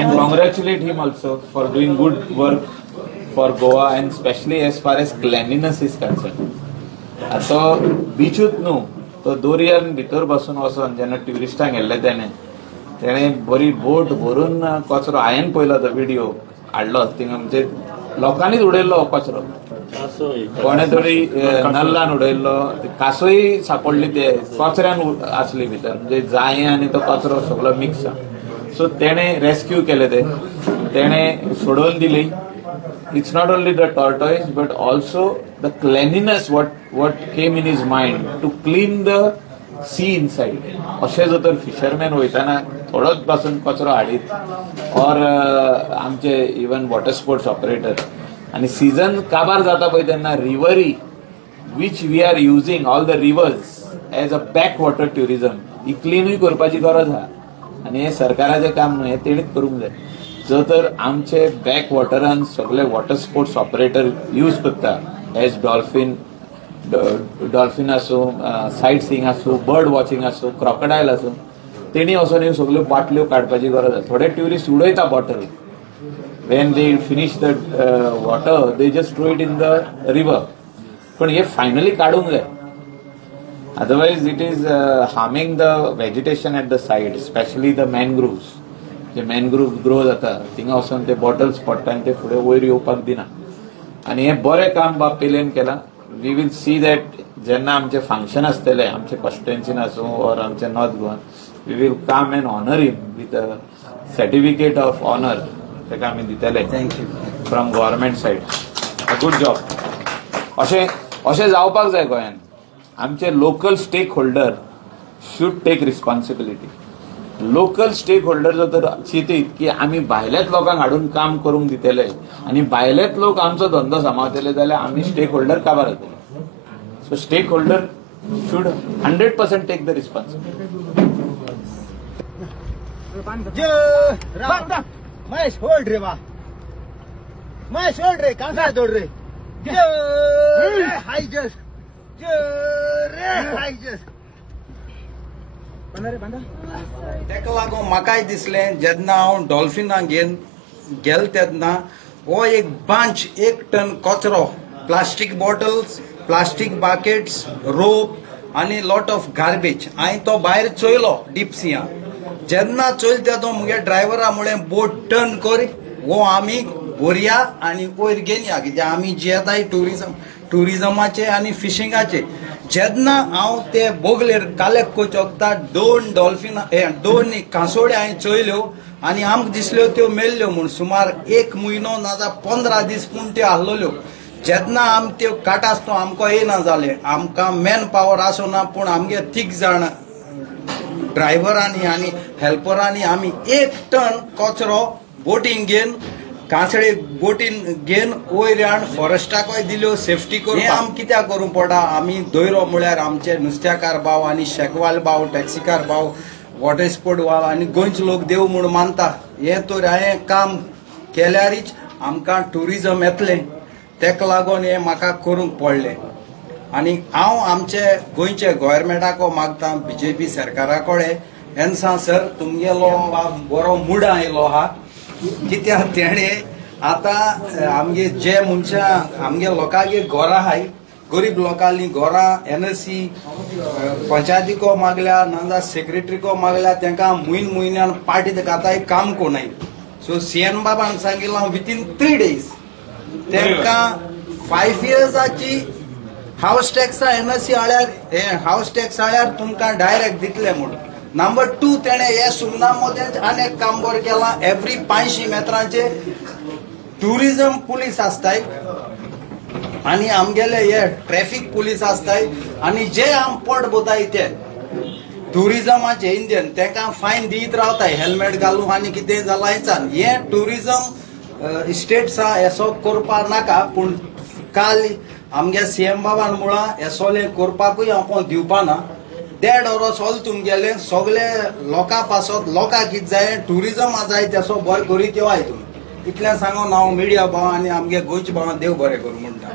And congratulate him also for doing good work for Goa, and especially as far as cleanliness is concerned. आता बीचूत न्हू तो दर्यान भितर बसून वचून जेन्ना ट्युरिस्टांक गेल्ले तेणे बरी बोट भरून कचरो हांवें पळयलो तो व्हिडिओ हाडलो थिंगा म्हणजे लोकांनीच उडयल्लो हो कचरो कोणे तरी नल्लान उडयल्लो कासोय सापडली ते कचऱ्यान आसली भितर म्हणजे जाये आनी तो कचरो सगळो मिक्स सो तेणे रेस्क्यू केले तेणे सोडून दिली. It's not only the tortoise but also the cleanliness what came in his mind to clean the sea inside. अशें जर तर फिशरमॅन वयताना थोडोच पासून कचरो हाडीत और आमचे इवन वॉटर स्पोर्ट्स ऑपरेटर आनी सीजन काबार जाता पळय तेन्ना रिवरी which we are using all the rivers as a backwater tourism ही क्लीनूय करपाची गरज आहा आनी हे सरकाराचें काम न्हू, हें तेणीच करूंक जाय. जर तर आमचे बॅक वॉटरान सगळे वॉटर स्पोर्ट्स ऑपरेटर यूज करता एज डॉल्फिन आसूं, सायट सीइंग आसूं, बर्ड वॉचिंग आसूं, क्रोकोडायल आसूं, तेणी वचून ह्यो सगळ्यो बाटल्यो काडपाची गरज आसा. थोडे ट्युरिस्ट उडयता bottle when they finish the water they just throw it in the river, पण हे फायनली काडूंक जाय. Otherwise it is harming the vegetation at the side, especially the mangroves. जे मॅनग्रुव्ह ग्रो जाता थिंगा वचून ते बॉटल्स पडटा आनी ते फुडें वयर येवपाक दिना. आनी हे बरें काम बाब पेलेन केलां. वी वील सी दॅट जेन्ना आमचे फंक्शन आसतले आमचे कॉन्स्टिट्युएन्सीन आसूं और आमचे north Goan, we will come and honour him with a certificate of honour. तेका आमी दितले from government side. Good job. अशें जावपाक जाय गोंयान. आमचे local stakeholder should take responsibility. Local stakeholder जर तर चिंतीत की आमी भायल्याच लोकांक हाडून काम करूंक दितले आनी भायलेच लोक आमचो धंदो सांबाळटले जाल्यार आमी स्टेक होल्डर काबार जातले. So stakeholder should 100% take the responsibility. Mahesh hold रे वा, महेश होल्ड रे, कहाँ से दौड़ रे, हाई जस्ट हाई जस्ट तेका लागून म्हाकाय दिसलें जेन्ना हांव डॉल्फिनाक घेवन गेल तेन्ना हो एक बांच 1 टन कचरो, प्लास्टीक बॉटल्स, प्लास्टीक बाकेट्स, रोप आनी लॉट ऑफ गार्बेज हांवें तो भायर चोयलो डीप सिया. जेन्ना चोयल तेदो मुगे ड्रायव्हरा म्हळें बोट टर्न कर, वो आमी भरया आनी वयर घेवन या, कित्याक आमी जे येताय टुरिजमाचे आनी फिशिंगाचे. जेन्ना हांव ते बोगलेर कालेक कोचोगता 2 डॉल्फिन 2 कांसोड्यो हांवें चोयल्यो आनी आमकां दिसल्यो त्यो मेल्ल्यो म्हूण. सुमार 1 म्हयनो नाजाल्यार 15 दीस पूण त्यो आहलोल्यो. जेन्ना आमी त्यो काटासतो आमकां येना जालें, आमकां मॅन पावर आसना, पूण आमगे 3 जाण ड्रायव्हरांनी आनी हेल्परांनी आमी 1 टन कचरो बोटीन घेवन कांसळे बोटीन घेवन वयर हाडून फॉरेस्टाकय दिल्यो सेफ्टी करून. आमी कित्याक करूं पडटा, आमी दोयरो म्हळ्यार आमचे नुस्त्याकार भाव आनी शेकवाल भाव, टॅक्सीकार भाव, वॉटर स्पोर्ट भाव आनी गोंयचे लोक देव म्हूण मानता. हें तर हांवें काम केल्यारच आमकां टुरिजम येतलें, तेका लागून हें म्हाका करूंक पडलें. आनी हांव आमचे गोंयचे गोव्हर्मेंटाक मागता, BJP सरकारा कडेन एनसा सर तुमगेलो बरो मूड आयलो आहा, कित्याक तेणे आतां आमगे जे मनशां आमगे लोकांगे घरां आहाय, गरीब लोकांनी घरां NSC पंचायतीको मागल्या नाजाल्यार सेक्रेटरीको मागल्या, तांकां म्हयन्यान पाटी घाताय काम कोणाय. सो CN बाबान सांगिल्लो विथीन 3 days तांकां 5 yearsची हाऊस टॅक्स NSC हाळ्यार हाऊस टॅक्स हाळ्यार तुमकां डायरेक्ट दितले म्हणून. नंबर 2 तेणे हे सुमनामध्ये अनेक काम बरें केलां. एवरी 500 मेत्रांचे टुरिजम पुलीस आसताय आनी आमगेले हे ट्रॅफिक पुलीस आसताय आनी जे आम पड बोताय ते टुरिजमाचे इंडियन तांकां फायन दीत रावताय हेल्मेट घालून आनी कितें जालां हेचान. हे टुरिजम स्टेट्सा एसो करपा नाका, पूण काल आमगे CM बाबान मुळा एसोले करपाकूय हांव दिवपाना. 1.5 वर्स ऑल तुमगेले सगळे लोकां पासत लोकांक कितें जाय टुरिजम जाय तेसो बरें करीत येवाय तुमी. इतलें सांगून हांव मिडिया भाव आनी आमगे गोंयचे भावां देव बरें करूं म्हणटा.